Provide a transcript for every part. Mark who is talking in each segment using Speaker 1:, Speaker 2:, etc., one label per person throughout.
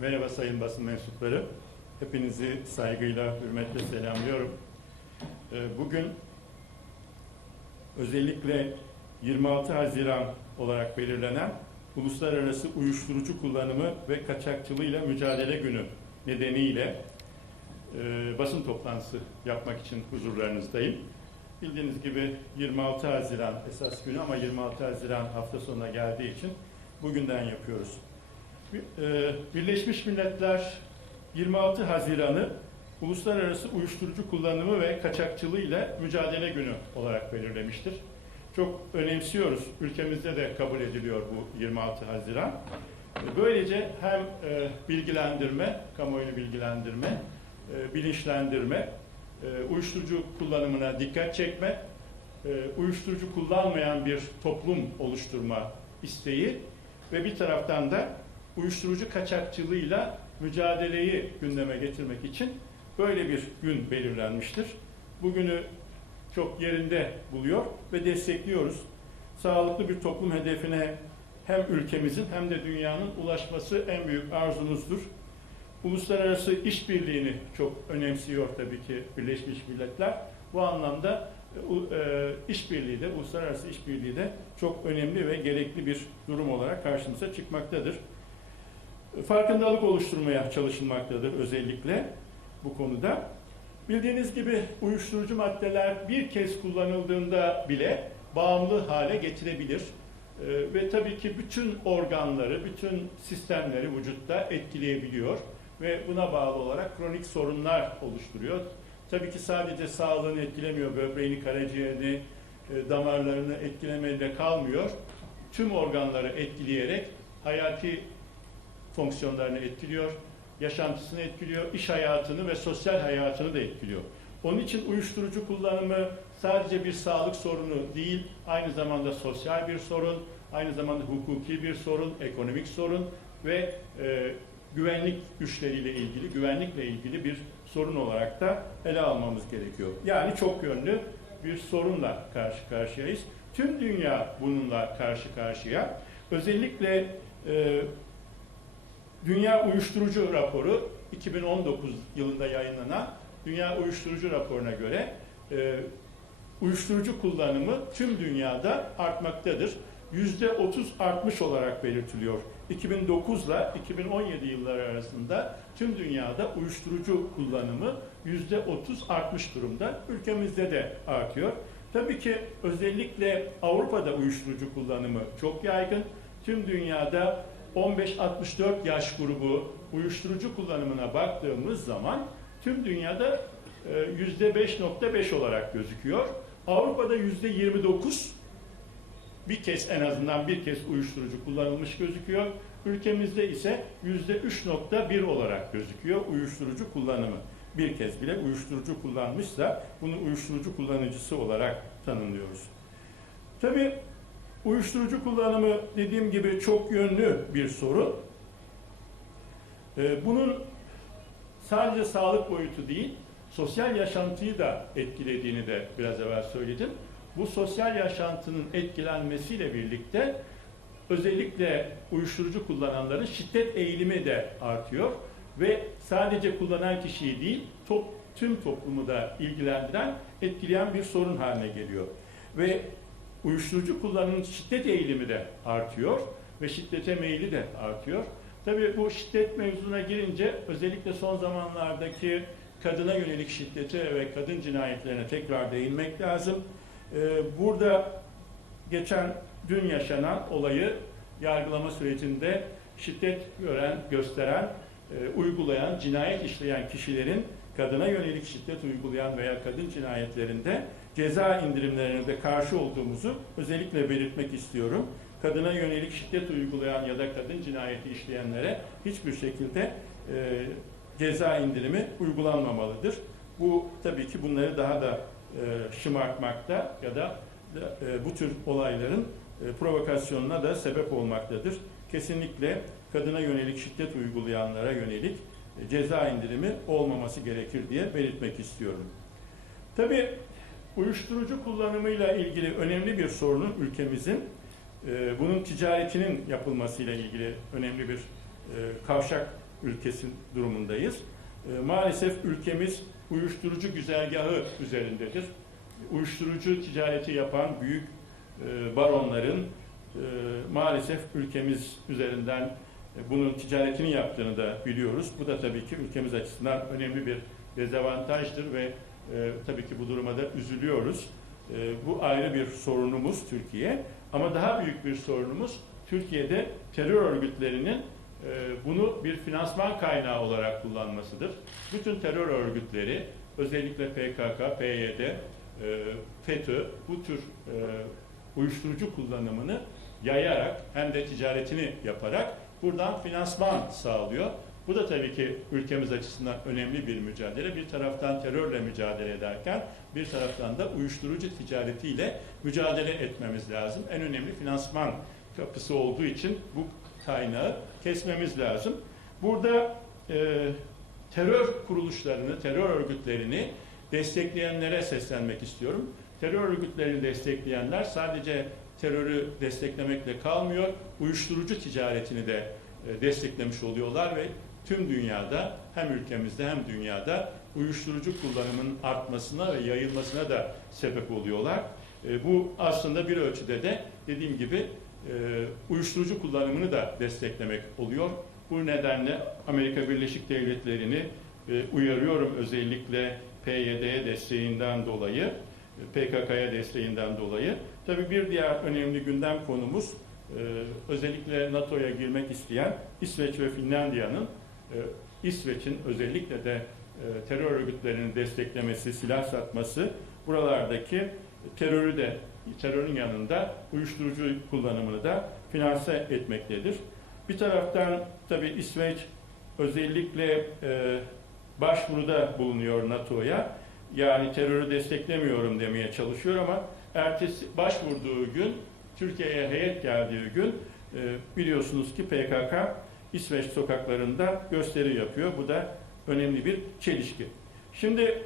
Speaker 1: Merhaba sayın basın mensupları. Hepinizi saygıyla, hürmetle selamlıyorum. Ee, Bugün özellikle 26 Haziran olarak belirlenen Uluslararası Uyuşturucu Kullanımı ve Kaçakçılığıyla Mücadele Günü nedeniyle e, basın toplantısı yapmak için huzurlarınızdayım. Bildiğiniz gibi 26 Haziran esas günü ama 26 Haziran hafta sonuna geldiği için bugünden yapıyoruz. Ee, Birleşmiş Milletler 26 Haziran'ı Uluslararası Uyuşturucu Kullanımı ve Kaçakçılığı ile Mücadele Günü olarak belirlemiştir. Çok önemsiyoruz. Ülkemizde de kabul ediliyor bu 26 Haziran. Böylece hem e, bilgilendirme, kamuoyunu bilgilendirme, e, bilinçlendirme, e, uyuşturucu kullanımına dikkat çekme, e, uyuşturucu kullanmayan bir toplum oluşturma isteği ve bir taraftan da uyuşturucu kaçakçılığıyla mücadeleyi gündeme getirmek için böyle bir gün belirlenmiştir. Bugünü çok yerinde buluyor ve destekliyoruz. Sağlıklı bir toplum hedefine hem ülkemizin hem de dünyanın ulaşması en büyük arzumuzdur. Uluslararası işbirliğini çok önemsiyor tabii ki Birleşmiş Milletler. Bu anlamda e, e, işbirliği de, uluslararası işbirliği de çok önemli ve gerekli bir durum olarak karşımıza çıkmaktadır farkındalık oluşturmaya çalışılmaktadır özellikle bu konuda. Bildiğiniz gibi uyuşturucu maddeler bir kez kullanıldığında bile bağımlı hale getirebilir. Ee, ve tabii ki bütün organları, bütün sistemleri vücutta etkileyebiliyor ve buna bağlı olarak kronik sorunlar oluşturuyor. Tabii ki sadece sağlığını etkilemiyor, böbreğini, karaciğerini, e, damarlarını etkilemeyle kalmıyor. Tüm organları etkileyerek hayati fonksiyonlarını etkiliyor, yaşantısını etkiliyor, iş hayatını ve sosyal hayatını da etkiliyor. Onun için uyuşturucu kullanımı sadece bir sağlık sorunu değil, aynı zamanda sosyal bir sorun, aynı zamanda hukuki bir sorun, ekonomik sorun ve e, güvenlik güçleriyle ilgili, güvenlikle ilgili bir sorun olarak da ele almamız gerekiyor. Yani çok yönlü bir sorunla karşı karşıyayız. Tüm dünya bununla karşı karşıya. Özellikle e, Dünya Uyuşturucu Raporu 2019 yılında yayınlanan Dünya Uyuşturucu Raporu'na göre e, uyuşturucu kullanımı tüm dünyada artmaktadır. Yüzde 30 artmış olarak belirtiliyor. 2009 ile 2017 yılları arasında tüm dünyada uyuşturucu kullanımı yüzde 30 artmış durumda. Ülkemizde de artıyor. Tabii ki özellikle Avrupa'da uyuşturucu kullanımı çok yaygın. Tüm dünyada 15-64 yaş grubu uyuşturucu kullanımına baktığımız zaman tüm dünyada e, %5.5 olarak gözüküyor. Avrupa'da %29 bir kez en azından bir kez uyuşturucu kullanılmış gözüküyor. Ülkemizde ise %3.1 olarak gözüküyor uyuşturucu kullanımı. Bir kez bile uyuşturucu kullanmışsa bunu uyuşturucu kullanıcısı olarak tanımlıyoruz. Tabii Uyuşturucu kullanımı dediğim gibi çok yönlü bir sorun. Ee, bunun sadece sağlık boyutu değil, sosyal yaşantıyı da etkilediğini de biraz evvel söyledim. Bu sosyal yaşantının etkilenmesiyle birlikte özellikle uyuşturucu kullananların şiddet eğilimi de artıyor ve sadece kullanan kişiyi değil, top, tüm toplumu da ilgilendiren, etkileyen bir sorun haline geliyor. Ve uyuşturucu kullanımının şiddet eğilimi de artıyor ve şiddete meyili de artıyor. Tabii bu şiddet mevzuna girince özellikle son zamanlardaki kadına yönelik şiddete ve kadın cinayetlerine tekrar değinmek lazım. Ee, burada geçen dün yaşanan olayı yargılama sürecinde şiddet gören, gösteren, e, uygulayan, cinayet işleyen kişilerin kadına yönelik şiddet uygulayan veya kadın cinayetlerinde ceza indirimlerine de karşı olduğumuzu özellikle belirtmek istiyorum. Kadına yönelik şiddet uygulayan ya da kadın cinayeti işleyenlere hiçbir şekilde e, ceza indirimi uygulanmamalıdır. Bu tabii ki bunları daha da e, şımartmakta ya da e, bu tür olayların e, provokasyonuna da sebep olmaktadır. Kesinlikle kadına yönelik şiddet uygulayanlara yönelik e, ceza indirimi olmaması gerekir diye belirtmek istiyorum. Tabii uyuşturucu kullanımıyla ilgili önemli bir sorunun ülkemizin e, bunun ticaretinin yapılmasıyla ilgili önemli bir e, kavşak ülkesi durumundayız. E, maalesef ülkemiz uyuşturucu güzergahı üzerindedir. Uyuşturucu ticareti yapan büyük e, baronların e, maalesef ülkemiz üzerinden e, bunun ticaretini yaptığını da biliyoruz. Bu da tabii ki ülkemiz açısından önemli bir dezavantajdır ve e, tabii ki bu duruma da üzülüyoruz. E, bu ayrı bir sorunumuz Türkiye. Ama daha büyük bir sorunumuz Türkiye'de terör örgütlerinin e, bunu bir finansman kaynağı olarak kullanmasıdır. Bütün terör örgütleri özellikle PKK, PYD, e, FETÖ bu tür e, uyuşturucu kullanımını yayarak hem de ticaretini yaparak buradan finansman sağlıyor. Bu da tabii ki ülkemiz açısından önemli bir mücadele. Bir taraftan terörle mücadele ederken bir taraftan da uyuşturucu ticaretiyle mücadele etmemiz lazım. En önemli finansman kapısı olduğu için bu kaynağı kesmemiz lazım. Burada e, terör kuruluşlarını, terör örgütlerini destekleyenlere seslenmek istiyorum. Terör örgütlerini destekleyenler sadece terörü desteklemekle kalmıyor, uyuşturucu ticaretini de e, desteklemiş oluyorlar ve tüm dünyada hem ülkemizde hem dünyada uyuşturucu kullanımının artmasına ve yayılmasına da sebep oluyorlar. E, Bu aslında bir ölçüde de dediğim gibi e, uyuşturucu kullanımını da desteklemek oluyor. Bu nedenle Amerika Birleşik Devletleri'ni e, uyarıyorum özellikle PYD'ye desteğinden dolayı, e, PKK'ya desteğinden dolayı. Tabii bir diğer önemli gündem konumuz e, özellikle NATO'ya girmek isteyen İsveç ve Finlandiya'nın İsveç'in özellikle de e, terör örgütlerinin desteklemesi, silah satması buralardaki terörü de terörün yanında uyuşturucu kullanımını da finanse etmektedir. Bir taraftan tabii İsveç özellikle e, başvuruda bulunuyor NATO'ya. Yani terörü desteklemiyorum demeye çalışıyor ama ertesi başvurduğu gün Türkiye'ye heyet geldiği gün e, biliyorsunuz ki PKK İsveç sokaklarında gösteri yapıyor. Bu da önemli bir çelişki. Şimdi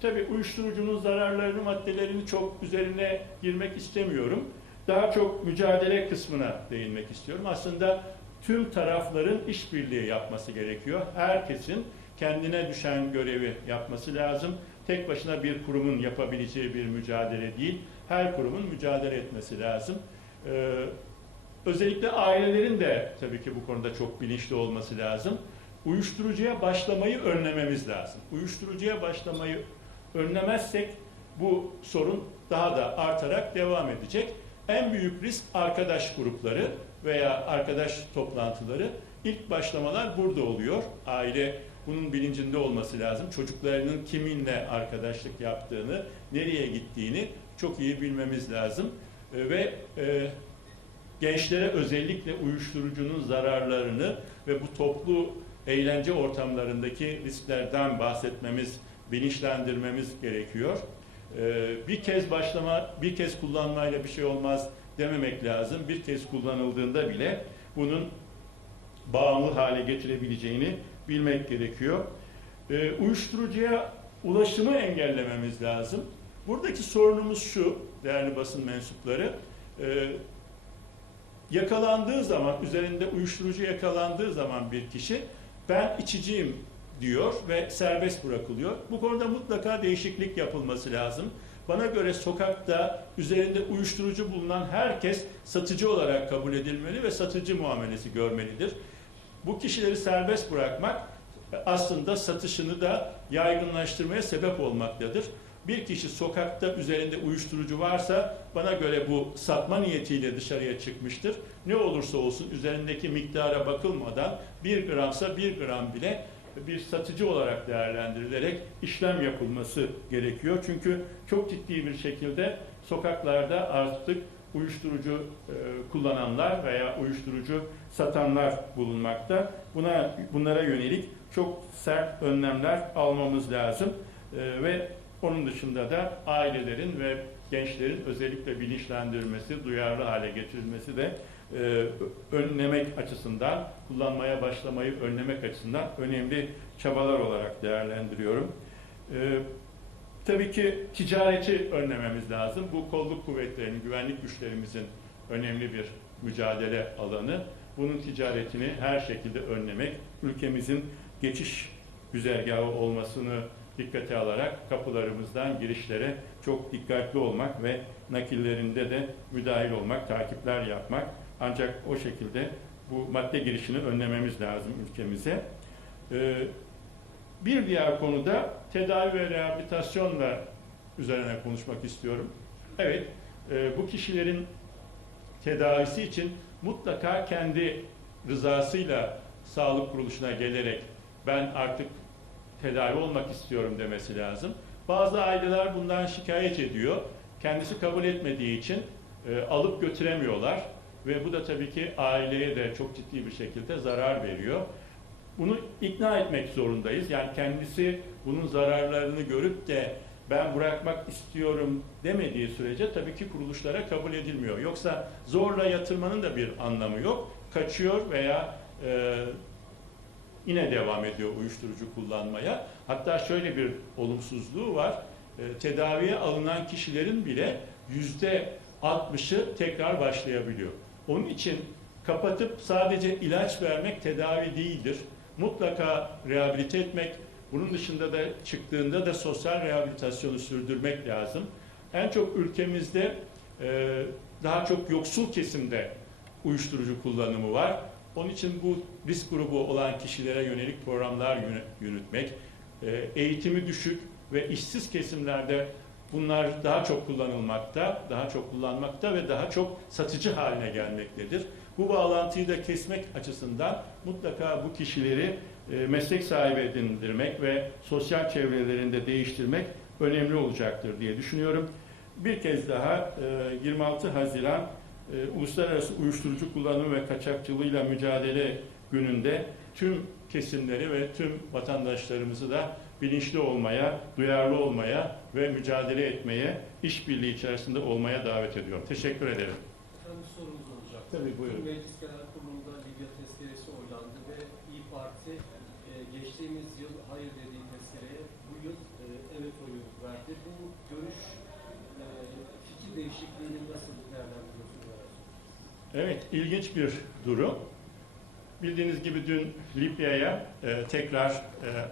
Speaker 1: tabii uyuşturucunun zararlarını, maddelerini çok üzerine girmek istemiyorum. Daha çok mücadele kısmına değinmek istiyorum. Aslında tüm tarafların işbirliği yapması gerekiyor. Herkesin kendine düşen görevi yapması lazım. Tek başına bir kurumun yapabileceği bir mücadele değil. Her kurumun mücadele etmesi lazım. Ee, özellikle ailelerin de tabii ki bu konuda çok bilinçli olması lazım. Uyuşturucuya başlamayı önlememiz lazım. Uyuşturucuya başlamayı önlemezsek bu sorun daha da artarak devam edecek. En büyük risk arkadaş grupları veya arkadaş toplantıları. İlk başlamalar burada oluyor. Aile bunun bilincinde olması lazım. Çocuklarının kiminle arkadaşlık yaptığını, nereye gittiğini çok iyi bilmemiz lazım. E, Ve e, gençlere özellikle uyuşturucunun zararlarını ve bu toplu eğlence ortamlarındaki risklerden bahsetmemiz, bilinçlendirmemiz gerekiyor. Ee, bir kez başlama, bir kez kullanmayla bir şey olmaz dememek lazım. Bir kez kullanıldığında bile bunun bağımlı hale getirebileceğini bilmek gerekiyor. Ee, uyuşturucuya ulaşımı engellememiz lazım. Buradaki sorunumuz şu, değerli basın mensupları, e, yakalandığı zaman, üzerinde uyuşturucu yakalandığı zaman bir kişi ben içiciyim diyor ve serbest bırakılıyor. Bu konuda mutlaka değişiklik yapılması lazım. Bana göre sokakta üzerinde uyuşturucu bulunan herkes satıcı olarak kabul edilmeli ve satıcı muamelesi görmelidir. Bu kişileri serbest bırakmak aslında satışını da yaygınlaştırmaya sebep olmaktadır. Bir kişi sokakta üzerinde uyuşturucu varsa bana göre bu satma niyetiyle dışarıya çıkmıştır. Ne olursa olsun üzerindeki miktara bakılmadan bir gramsa bir gram bile bir satıcı olarak değerlendirilerek işlem yapılması gerekiyor. Çünkü çok ciddi bir şekilde sokaklarda artık uyuşturucu e, kullananlar veya uyuşturucu satanlar bulunmakta. Buna bunlara yönelik çok sert önlemler almamız lazım E, ve onun dışında da ailelerin ve gençlerin özellikle bilinçlendirilmesi, duyarlı hale getirilmesi de e, önlemek açısından, kullanmaya başlamayı önlemek açısından önemli çabalar olarak değerlendiriyorum. E, tabii ki ticareti önlememiz lazım. Bu kolluk kuvvetlerinin, güvenlik güçlerimizin önemli bir mücadele alanı. bunun ticaretini her şekilde önlemek, ülkemizin geçiş güzergahı olmasını dikkate alarak kapılarımızdan girişlere çok dikkatli olmak ve nakillerinde de müdahil olmak, takipler yapmak. Ancak o şekilde bu madde girişini önlememiz lazım ülkemize. Ee, bir diğer konuda tedavi ve rehabilitasyonla üzerine konuşmak istiyorum. Evet, e, bu kişilerin tedavisi için mutlaka kendi rızasıyla sağlık kuruluşuna gelerek ben artık tedavi olmak istiyorum demesi lazım. Bazı aileler bundan şikayet ediyor. Kendisi kabul etmediği için e, alıp götüremiyorlar ve bu da tabii ki aileye de çok ciddi bir şekilde zarar veriyor. Bunu ikna etmek zorundayız. Yani kendisi bunun zararlarını görüp de ben bırakmak istiyorum demediği sürece tabii ki kuruluşlara kabul edilmiyor. Yoksa zorla yatırmanın da bir anlamı yok. Kaçıyor veya e, yine devam ediyor uyuşturucu kullanmaya. Hatta şöyle bir olumsuzluğu var. E, tedaviye alınan kişilerin bile yüzde 60'ı tekrar başlayabiliyor. Onun için kapatıp sadece ilaç vermek tedavi değildir. Mutlaka rehabilite etmek, bunun dışında da çıktığında da sosyal rehabilitasyonu sürdürmek lazım. En çok ülkemizde e, daha çok yoksul kesimde uyuşturucu kullanımı var. Onun için bu risk grubu olan kişilere yönelik programlar yürütmek, e, eğitimi düşük ve işsiz kesimlerde bunlar daha çok kullanılmakta, daha çok kullanmakta ve daha çok satıcı haline gelmektedir. Bu bağlantıyı da kesmek açısından mutlaka bu kişileri e, meslek sahibi edindirmek ve sosyal çevrelerinde değiştirmek önemli olacaktır diye düşünüyorum. Bir kez daha e, 26 Haziran e, Uluslararası Uyuşturucu Kullanımı ve Kaçakçılığıyla Mücadele Günü'nde tüm kesimleri ve tüm vatandaşlarımızı da bilinçli olmaya, duyarlı olmaya ve mücadele etmeye, işbirliği içerisinde olmaya davet ediyorum. Teşekkür ederim.
Speaker 2: Efendim bir sorumuz olacak.
Speaker 1: Tabii, buyurun.
Speaker 2: Meclis Genel Kurulu'nda Libya tezkeresi oylandı ve İyi Parti e, geçtiğimiz yıl hayır dediği tezkereye bu yıl e, evet oyu verdi. Bu görüş e, fikir değişikliğini nasıl değerlendiriyorsunuz?
Speaker 1: Evet, ilginç bir durum. Bildiğiniz gibi dün Libya'ya e, tekrar e,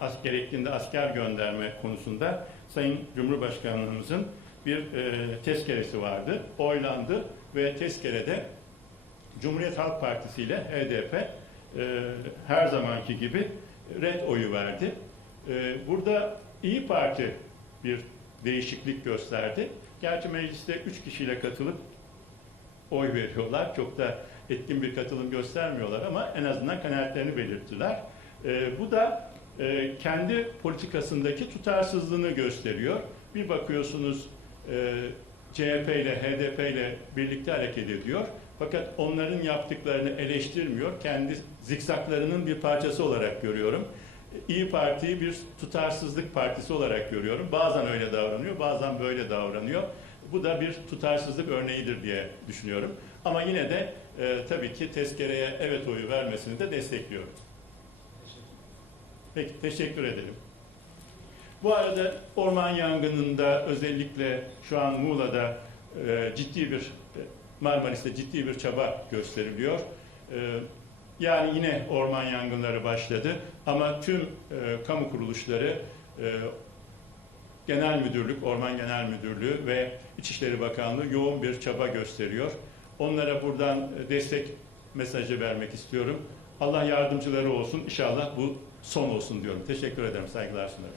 Speaker 1: as, gerektiğinde asker gönderme konusunda Sayın Cumhurbaşkanlığımızın bir e, tezkeresi vardı. Oylandı ve tezkerede Cumhuriyet Halk Partisi ile HDP e, her zamanki gibi red oyu verdi. E, burada İyi Parti bir değişiklik gösterdi. Gerçi mecliste üç kişiyle katılıp oy veriyorlar. Çok da etkin bir katılım göstermiyorlar ama en azından kanaatlerini belirttiler. E, bu da e, kendi politikasındaki tutarsızlığını gösteriyor. Bir bakıyorsunuz e, CHP ile HDP ile birlikte hareket ediyor. Fakat onların yaptıklarını eleştirmiyor. Kendi zikzaklarının bir parçası olarak görüyorum. İyi Parti'yi bir tutarsızlık partisi olarak görüyorum. Bazen öyle davranıyor, bazen böyle davranıyor. Bu da bir tutarsızlık örneğidir diye düşünüyorum. Ama yine de e, tabii ki tezkereye evet oyu vermesini de destekliyorum. Peki, teşekkür ederim. Bu arada orman yangınında özellikle şu an Muğla'da e, ciddi bir, Marmaris'te ciddi bir çaba gösteriliyor. E, yani yine orman yangınları başladı ama tüm e, kamu kuruluşları, e, Genel Müdürlük, Orman Genel Müdürlüğü ve İçişleri Bakanlığı yoğun bir çaba gösteriyor. Onlara buradan destek mesajı vermek istiyorum. Allah yardımcıları olsun. İnşallah bu son olsun diyorum. Teşekkür ederim. Saygılar sunarım.